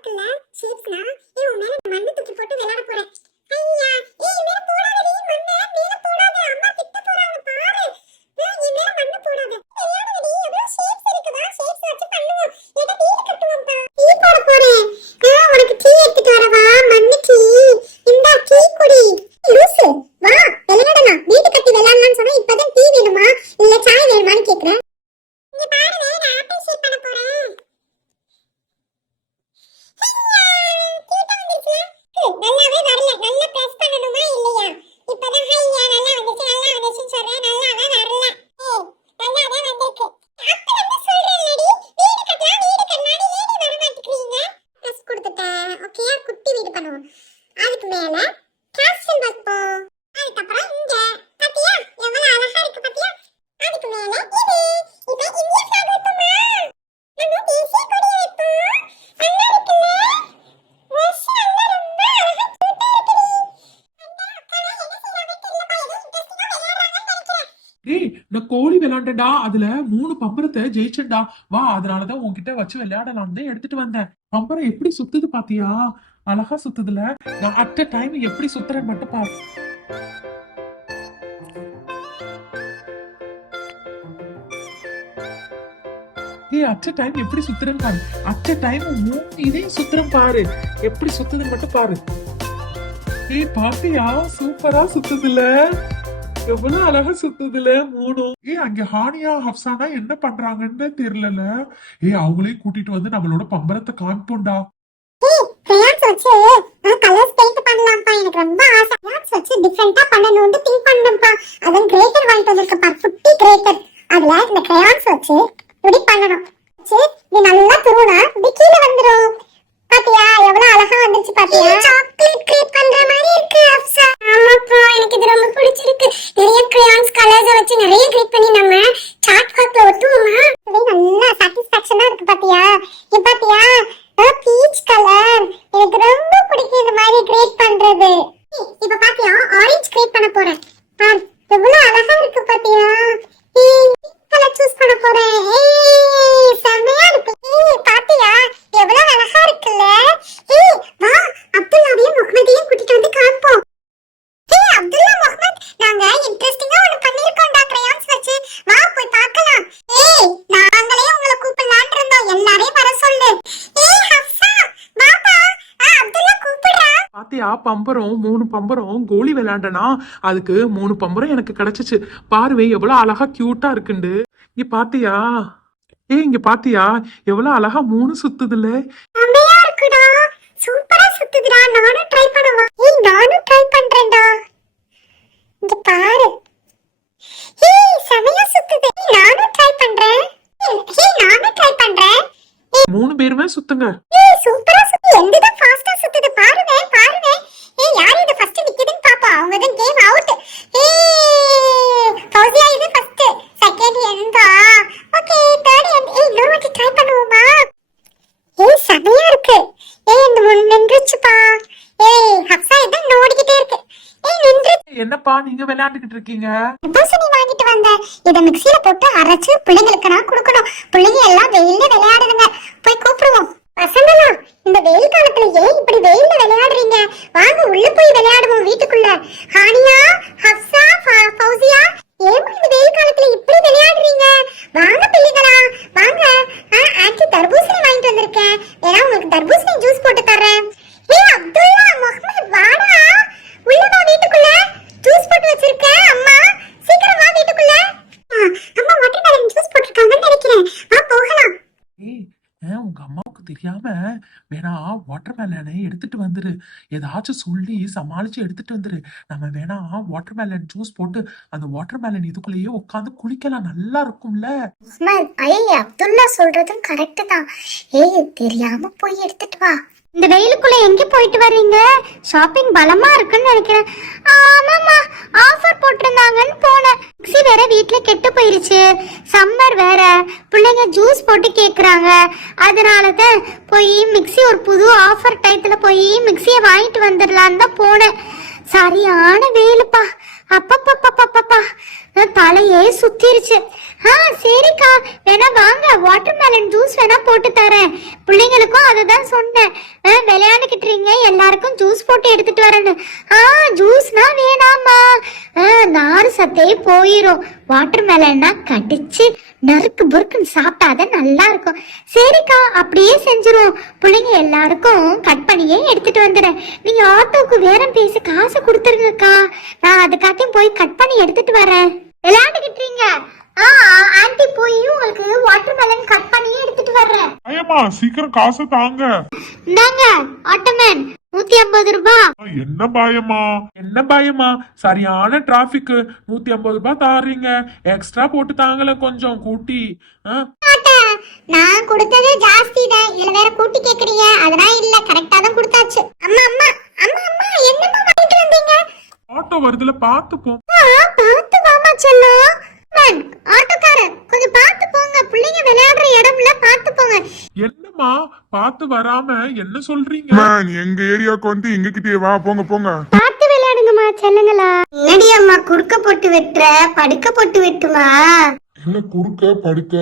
இருக்குல்ல ஷேப்ஸ்னா உன் மேல மண்ணு தூக்கி போட்டு விளையாட போறேன். ஐயா ஏய் மேல போடாதடி மண்ணு மேல போடாத அம்மா திட்ட போறாங்க பாரு. ஏய் மேல மண்ணு போடாத விளையாடுடி எவ்வளவு ஷேப்ஸ் இருக்குடா ஷேப்ஸ் வச்சு பண்ணுவோம். ஏடா வீடு கட்டுவோம்ப்பா. டீ போட போறேன். உனக்கு டீ எடுத்துட்டு வரவா மண்ணு டீ இந்தா டீ குடி. லூசு வா விளையாடலாம் வீடு கட்டி விளையாடலாம்னு சொன்னா இப்பதான் டீ வேணுமா இல்ல சாய் வேணுமான்னு கேக்குறேன். இங்க பாரு நான் ஆப்பிள் ஷேப் பண்ண போறேன். நல்லாவே வரல நல்லா பிரஸ் பண்ணணுமா இல்லையா இப்பதான் ஹையா நல்லா வந்துச்சுன்னு சொல்றேன் நல்லாவே வரல. நல்லாவே வந்திருக்கு. அப்ப வந்து சொல்றேன்லடி வீடு கட்டலாம் வீடு கட்டலாம் ஏடி வர மாட்டேங்கிறீங்க. பிரஸ் கொடுத்துட்டேன். ஓகேயா குட்டி வீடு பண்ணுவோம். அதுக்கு மேல கேப்ஷன் வைப்போம். அதுக்கப்புறம் இங்க பாத்தியா எவ்வளவு அழகா இருக்கு பாத்தியா. அதுக்கு மேல இது இப்போ இந்தியா ஃபிளாக் வைப்போமா. நம்ம தேசிய கொடி வைப்போம். நல்லா இருக்குல்ல நான் கோழி விளையாண்டா அதுல 3 பம்பரத்தை ஜெயிச்சேன்டா. வா அதனாலதான் உன்கிட்ட வச்சு விளையாடலாம்னு எடுத்துட்டு வந்தேன். பம்பரம் எப்படி சுத்துது பாத்தியா அழகா சுத்துதுல. நான் அட் டைம் எப்படி சுத்துறேன்னு மட்டும் பாரு. அட் டைம் எப்படி சுத்துறேன்னு பாரு. அட் டைம் 3 இதையும் சுத்துறேன் பாரு. எப்படி சுத்துதுன்னு மட்டும் பாரு. பாத்தியா சூப்பரா சுத்துதுல. எவ்வளவு அழகா சுத்துதுல 3. அங்க ஹானியா ஹப்சானா என்ன பண்றாங்கன்னு தெரியல. அவங்களையும் கூட்டிட்டு வந்து நம்மளோட பம்பரத்தை காமிப்போம்டா. கிரயான்ஸ் வச்சு கலர்ஸ் பெயிண்ட் பண்ணலாம்ப்பா. எனக்கு ரொம்ப ஆசை. கிரயான்ஸ் வச்சு டிஃபரெண்டா பண்ணணும்னு திங்க் பண்ணேன்ப்பா. அதான் கிரேட்டர் வாங்கிட்டு வந்திருக்கேன். Foodie greater. அதுல இந்த கிரயான்ஸ் வச்சு இப்படி பண்ணணும். இது நல்லா துருவனா இப்படி கீழே வந்துரும். பாத்தியா எவ்வளவு அழகா வந்துருச்சு பாத்தியா. சாக்லேட் கிரியேட் பண்ற மாதிரி இருக்கு அப்சா. ஆமாப்பா எனக்கு இது ரொம்ப பிடிச்சிருக்கு. நிறைய கிரயான்ஸ் கலர்ஸ் வச்சு நிறைய கிரியேட் பண்ணி நம்ம சார்ட் பேப்பர்ல ஒட்டுவோமா. இது நல்லா சாட்டிஸ்ஃபேக்ஷனா இருக்கு பாத்தியா. இது பாத்தியா பீச் கலர் எனக்கு ரொம்ப பிடிக்கும் இந்த மாதிரி கிரியேட் பண்றது. இப்ப பாத்தியா ஆரஞ்சு கிரியேட் பண்ண போறேன். பாரு எவ்வளவு அழகா இருக்கு பாத்தியா. கலர் சூஸ் பண்ண போறேன். செமையா இருக்கு. பாத்தியா எவ்வளவு அழகா இருக்குல்ல. வா அப்துல்லாவையும் முஹம்மதையும் கூட்டிட்டு வந்து காண்போம். அப்துல்லா முஹம்மத் நாங்க இன்ட்ரெஸ்டிங்கா ஒன்னு பண்ணிருக்கோம்டா கிரயான்ஸ் வச்சு. வா போய் பார்க்கலாம். நாங்களே உங்களை கூப்பிடலாம்னு இருந்தோம். எல்லாரையும் வர சொல்லு. ஹப்சா பாப்பா அப்துல்லா கூப்பிடுறா. பாத்தியா பம்பரம் 3 பம்பரம் கோலி விளையாண்டனா அதுக்கு 3 பம்பரம் எனக்கு கிடைச்சிச்சு. பாருவே எவ்வளவு அழகா கியூட்டா இருக்குண்டு. இங்க பாத்தியா இங்க பாத்தியா எவ்வளவு அழகா 3 சுத்துதுல. செமையா இருக்குடா. சூப்பரா சுத்துதுடா. நானும் ட்ரை பண்ணவா. நானும் ட்ரை பண்றேன்டா. இங்க பாரு. செமையா சுத்துது. நானும் ட்ரை பண்றேன். நானும் ட்ரை பண்றேன். 3 பேருமே சுத்துங்க. சூப்பரா சுத்து. எந்ததா ஃபாஸ்டா சுத்துது பாருங்க பாருங்க. யார் இது ஃபர்ஸ்ட் நிக்குதுன்னு பாப்பா. அவங்க தான் கேம் அவுட். ஃபௌசியா இது ஃபர்ஸ்ட். செகண்ட் எந்தா. Okay third end. இன்னொரு வாட்டி ட்ரை பண்ணுவோமா. செமையா இருக்கு. இந்த முன் நின்றுச்சுப்பா. ஹப்சா இதான் நோடிக்கிட்டே இருக்கு. நின்று. என்னப்பா நீங்க விளையாண்டுகிட்டு இருக்கீங்க. பூசணி வாங்கிட்டு வந்தேன். இத மிக்ஸில போட்டு அரைச்சு பிள்ளைங்களுக்கு நான் கொடுக்கணும். பிள்ளைங்க எல்லாம் வெயில்ல விளையாடுதுங்க. போய் கூப்பிடுவோம். பசங்களா இந்த வெயில் காலத்துல ஏன் இப்படி வெயில்ல விளையாடுறீங்க. வாங்க உள்ள போய் விளையாடுவோம் வீட்டுக்குள்ள. ஹானியா ஹப்சா ஃபௌசியா ஏன் இந்த வெயில் காலத்துல இப்படி விளையாடுறீங்க. வாங்க பிள்ளைகளா வாங்க. ஆன்ட்டி தர்பூசணி வாங்கிட்டு வந்திருக்கேன். வேணா உங்களுக்கு தர்பூசணி ஜூஸ் போட்டு தர்றேன். அப்துல்லா முஹம்மத் வாடா உள்ள வா வீட்டுக்குள்ள. ஜூஸ் போட்டு வச்சிருக்கேன் அம்மா. சீக்கிரம் வா வீட்டுக்குள்ள. அம்மா வாட்டர்மெலன் ஜூஸ் போட்டுருக்காங்கன்னு நினைக்கிறேன். வா போகலாம். உங்க அம்மாவுக்கு தெரியாம வேணா வாட்டர்மெலனை எடுத்துட்டு வந்துரு. ஏதாச்சும் சொல்லி சமாளிச்சு எடுத்துட்டு வந்துரு. நம்ம வேணா வாட்டர்மெலன் ஜூஸ் போட்டு அந்த வாட்டர்மெலன் இதுக்குள்ளேயே உட்காந்து குளிக்கலாம். நல்லா இருக்கும்ல. அப்துல்லா சொல்றதும் கரெக்ட் தான். தெரியாம போய் எடுத்துட்டு வா. இந்த வெயிலுக்குள்ள எங்க போயிட்டு வர்றீங்க. ஷாப்பிங் பலமா இருக்குன்னு நினைக்கிறேன். ஆமாமா ஆஃபர் போட்டிருந்தாங்கன்னு போனேன். மிக்ஸி வேற வீட்டுல கெட்டு போயிருச்சு. சம்மர் வேற. பிள்ளைங்க ஜூஸ் போட்டு கேக்குறாங்க. அதனாலதான் போய் மிக்ஸி ஒரு புது ஆஃபர் டயத்துல போய் மிக்ஸியை வாங்கிட்டு வந்துடலான்னு தான் போனேன். சரியான வெயிலுப்பா. அப்பப்பா தலையே சுத்திருச்சு. சரிக்கா, வேணா வாங்க வாட்டர் மெலன் ஜூஸ் வேணா போட்டு தரேன். பிள்ளைங்களுக்கும் அதுதான் சொன்னேன், விளையாண்டுக்கிட்டுறீங்க, எல்லாருக்கும் ஜூஸ் போட்டு எடுத்துட்டு வரேன்னு. ஜூஸ்னா வேணாமா, நாறு சத்தே போயிரும். வாட்டர் மெலன்னா கடிச்சு நறுக்கு பொறுக்குன்னு சாப்பிட்டாதான் நல்லா இருக்கும். சரிக்கா, அப்படியே செஞ்சிரும். பிள்ளைங்க எல்லாருக்கும் கட் பண்ணியே எடுத்துட்டு வந்துடுறேன். நீங்க ஆட்டோக்கு வேற பேசி காசு கொடுத்துருங்கக்கா, நான் அதுக்காத்தையும் போய் கட் பண்ணி எடுத்துட்டு வரேன். விளையாண்டுக்கிட்டீங்க. ஆன்ட்டி போய் உங்களுக்கு வாட்டர் மெலன் கட் பண்ணி எடுத்துட்டு வர்றேன். ஐயம்மா சீக்கிரம் காசு தாங்க. இந்தாங்க ஆட்டோமேன், 150 ரூபாய். என்ன பாயம்மா? என்ன பயமா? சரியான டிராபிக். 150 ரூபாய் தாரீங்க, எக்ஸ்ட்ரா போட்டு தாங்கல கொஞ்சம் கூட்டி. நான் கொடுத்தது ஜாஸ்தி தான், இதுல வேற கூட்டி கேக்குறீங்க. அதெல்லாம் இல்ல, கரெக்டா தான் கொடுத்தாச்சு. அம்மா அம்மா அம்மா அம்மா, என்னம்மா வாங்கிட்டு வந்தீங்க? ஆட்டோ வருதுல, பாத்து போ. பார்த்து வாமா செல்லம். ஆட்டோக்காரர் கொஞ்சம் பார்த்து போங்க, பிள்ளைங்க விளையாடுற இடம்ல பார்த்து போங்க. என்னம்மா பாத்து வராம என்ன சொல்றீங்க? மேன், எங்க ஏரியாவுக்கு வந்து எங்க கிட்டே வா, போங்க போங்க. பார்த்து விளையாடுங்கம்மா செல்லுங்களா. என்னடி அம்மா குறுக்க போட்டு வெட்டுற, படுக்க போட்டு வெட்டுமா? என்ன குறுக்க படுக்க?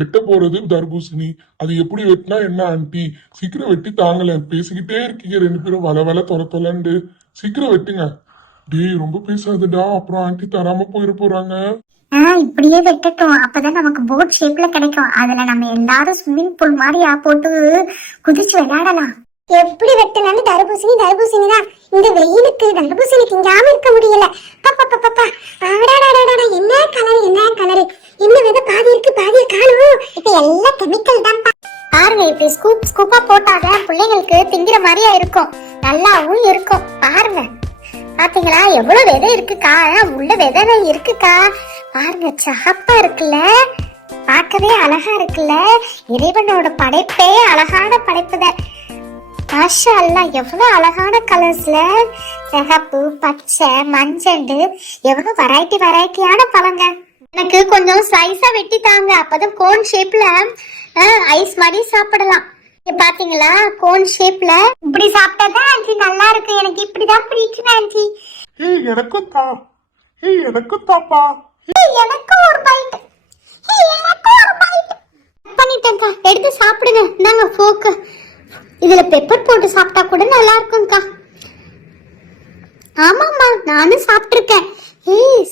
வெட்ட போறது தர்பூசணி, அது எப்படி வெட்டினா என்ன ஆண்டி? சீக்கிரம் வெட்டி தாங்கல, பேசிக்கிட்டே இருக்கீங்க ரெண்டு பேரும் வள வள தொலை தொலைண்டு. சீக்கிரம் வெட்டுங்க. டேய் ரொம்ப பேசாதடா, அப்புறம் ஆண்டி தராம போயிட போறாங்க. இப்படியே வெட்டட்டும், அப்பதான் நமக்கு போட் ஷேப்ல கிடைக்கும். அதுல நம்ம எல்லாரும் ஸ்விம்மிங் பூல் மாதிரியா போட்டு குதிச்சு விளையாடலாம். எப்படி வெட்டினாலும் தர்பூசணி தர்பூசணி தான். இந்த வெயிலுக்கு தர்பூசணி திங்காம இருக்க முடியல. என்ன கலர் என்ன கலரு, என்ன வித பாதி இருக்கு பாதிய காணும். இப்ப எல்லாம் கெமிக்கல் தான் பாருங்க. இப்ப ஸ்கூப் ஸ்கூப்பா போட்டாத பிள்ளைங்களுக்கு திங்கிற மாதிரியா இருக்கும், நல்லாவும் இருக்கும். பாருங்க, பாத்தீங்களா எவ்வளவு விதை இருக்குக்கா, உள்ள விதை இருக்குக்கா. பாருங்க சகப்பா இருக்குல்ல, பார்க்கவே அழகா இருக்குல்ல. இறைவனோட படைப்பே அழகான படைப்புதான். மாஷா அல்லாஹ், எவ்வளவு அழகான கலர்ஸ்ல, சிகப்பு பச்சை மஞ்சள், எவ்வளவு வெரைட்டி வெரைட்டியான பழங்க. எனக்கு கொஞ்சம் ஸ்லைஸா வெட்டி தாங்க, அப்பதான் கோன் ஷேப்ல ஐஸ் மாதிரி சாப்பிடலாம். பாத்தீங்களா கோன் ஷேப்ல இப்படி சாப்பிட்டாதான் ஆன்ட்டி நல்லா இருக்கு. எனக்கு இப்படிதான் பிடிக்கும் ஆன்ட்டி. ஏய் எனக்கும் தா, ஏய் எனக்கும் தாப்பா. எனக்கும் ஒரு பைட், எனக்கும் ஒரு பைட் பண்ணிட்டேன்க்கா. எடுத்து சாப்பிடுங்க. நாங்க ஃபோக்கு இதுல பெப்பர் போட்டு சாப்பிட்டா கூட நல்லா இருக்கும்க்கா. ஆமாம்மா, நானும் சாப்பிட்டுருக்கேன்.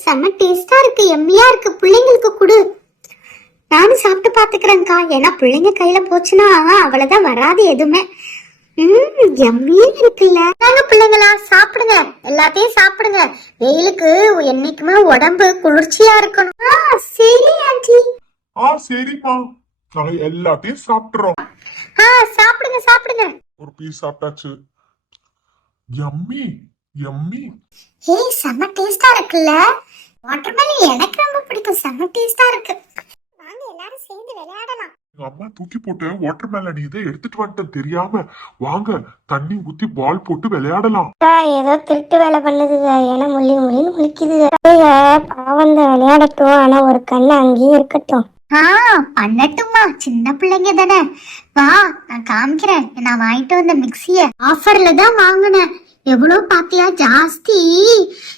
செம்ம டேஸ்டா இருக்கு, எம்மியா இருக்கு. பிள்ளைங்களுக்கு கொடு, நானும் சாப்பிட்டு பாத்துக்கிறேன்க்கா. ஏன்னா பிள்ளைங்க கையில போச்சுன்னா அவ்வளவுதான், வராது எதுவுமே. எம்மியா இருக்குல்ல. நாங்க பிள்ளைங்களா சாப்பிடுங்க, எல்லாத்தையும் சாப்பிடுங்க. வெயிலுக்கு என்னைக்குமே உடம்பு குளிர்ச்சியா இருக்கணும். சரி ஆண்டி. சரிம்மா, நாங்க எல்லாத்தையும் சாப்பிட்டுறோம். சாப்பிடுங்க சாப்பிடுங்க. ஒரு பீஸ் சாப்பிட்டாச்சு. Yummy yummy. செம்ம டேஸ்டா இருக்குல்ல. வாட்டர்மெலன் எனக்கு ரொம்ப பிடிக்கும், செம்ம டேஸ்டா இருக்கு. வாங்க எல்லாரும் சேர்ந்து விளையாடலாம். எங்க அம்மா தூக்கி போட்டு வாட்டர் மேலன் இதை எடுத்துட்டு வந்துட்டேன் தெரியாம. வாங்க தண்ணி ஊத்தி பால் போட்டு விளையாடலாம். ஏதோ திருட்டு வேலை பண்ணுதுங்க, ஏன்னா முள்ளின்னு முழிக்குது. பாவம் தான், விளையாடட்டும். ஆனா ஒரு கண்ணு அங்கேயே இருக்கட்டும். பண்ணட்டுமா, சின்ன பிள்ளைங்க தானே. வா நான் காமிக்கிறேன். நான் வாங்கிட்டு வந்த மிக்சிய ஆஃபர்ல தான் வாங்கினேன். எவ்வளவு பாத்தியா, ஜாஸ்தி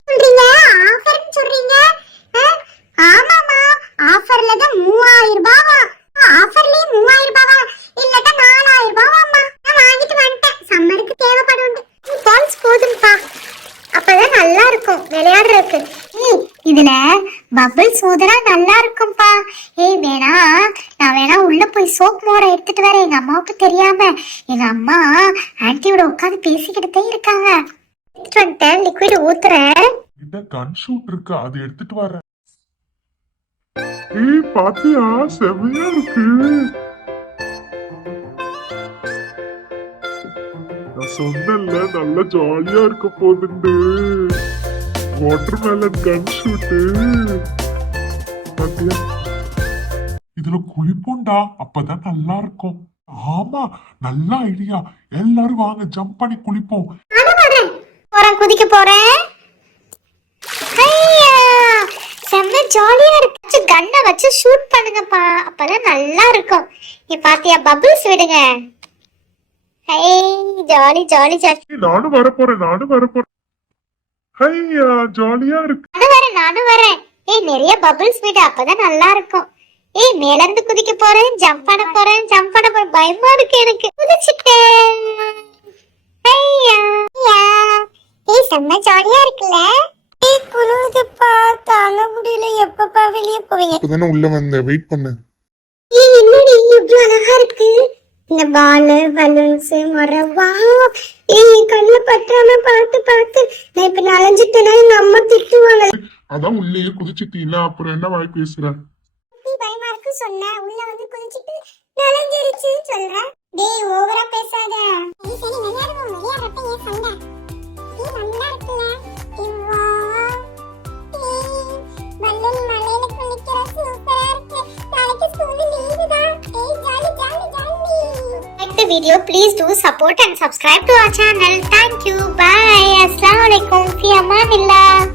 சொல்றீங்க. ஆஃபர்னு சொல்றீங்க? ஆமாமா, ஆஃபர்ல தான் 3000 ரூபாவா. ஆஃபர்லயே 3000 ரூபாவா, இல்லட்டா 4000 ரூபாவாமா. நான் வாங்கிட்டு வந்துட்டேன், சம்மருக்கு தேவைப்படும். பால்ஸ் போதும்பா, அப்பதான் நல்லா இருக்கும் விளையாடுறதுக்கு. இதுல பபிள்ஸ் ஊதுனா நல்லா இருக்கும்பா. வேணா நான் வேணா உள்ள போய் சோப் மோர எடுத்துட்டு வரேன், எங்க அம்மாவுக்கு தெரியாம. எங்க அம்மா ஆன்ட்டியோட உட்காந்து பேசிக்கிட்டே இருக்காங்க. எடுத்துட்டு வந்துட்டேன், லிக்விட் ஊத்துறேன். இந்த கன் ஷூட் இருக்கு, அது எடுத்துட்டு வரேன். பாத்தியா, செமையா இருக்கு. நான் சொன்னல நல்ல ஜாலியா இருக்க போகுது. வாட்டர் மேலன் கன் ஷூட்டு பாத்தியா, இதுல குளிப்போண்டா, அப்பதான் நல்லா இருக்கும். ஆமா, நல்ல ஐடியா. எல்லாரும் வாங்க ஜம்ப் பண்ணி குளிப்போம். போறேன், குதிக்க போறேன். செம்ம ஜாலியா இருக்கு. கண்ணை வச்சு ஷூட் பண்ணுங்கப்பா, அப்பதான் நல்லா இருக்கும். நீ பாத்தியா, பபிள்ஸ் விடுங்க. Jolly jolly jolly. நானும் வரப்போறேன். ஐயா ஜாலியா இருக்கு. நானும் வரேன். ஏய் நிறைய பபிள்ஸ் விடு, அப்பதான் நல்லா இருக்கும். ஏய் மேல இருந்து குதிக்க போறேன், ஜம்ப் பண்ண போறேன், பயமா இருக்கு எனக்கு. குதிச்சிட்டேன். ஐயா ஏய் செம்ம ஜாலியா இருக்குல்ல. ஏய் குளுதுப்பா, தாங்க முடியல. எப்பப்பா வெளிய போவீங்க? இப்பதானே உள்ள வந்தேன், வெயிட் பண்ணு. ஏய் என்னடி இவ்ளோ அழகா இருக்கு இந்த பால், பலூன்ஸ், மரவா. ஏய் கண்ணு பற்றாம பார்த்து நான் இப்ப நனைஞ்சிட்டேன்னா எங்க அம்மா திட்டுவாங்க. அதான் உள்ளேயே குதிச்சிட்டீங்களா, அப்புறம் என்ன வாய் பேசுற? நீ பயமா இருக்கு சொன்ன, உள்ள வந்து குதிச்சிட்டு நனைஞ்சிருச்சு சொல்ற. டேய் ஓவரா பேசாத. சரி சரி விளையாடுவோம், விளையாடுறப்ப ஏன் சண்டை? ஏய் நல்லா இருக்குல்ல. இவ்வா பலூன் மலையில குளிக்கிற சூப்பரா இருக்கு. நாளைக்கு ஸ்கூல் லீவு தான். ஏய் jolly jolly jolly. like the video, please do support and subscribe to our channel. Thank you. Bye. Assalamualaikum. Fi amanillah.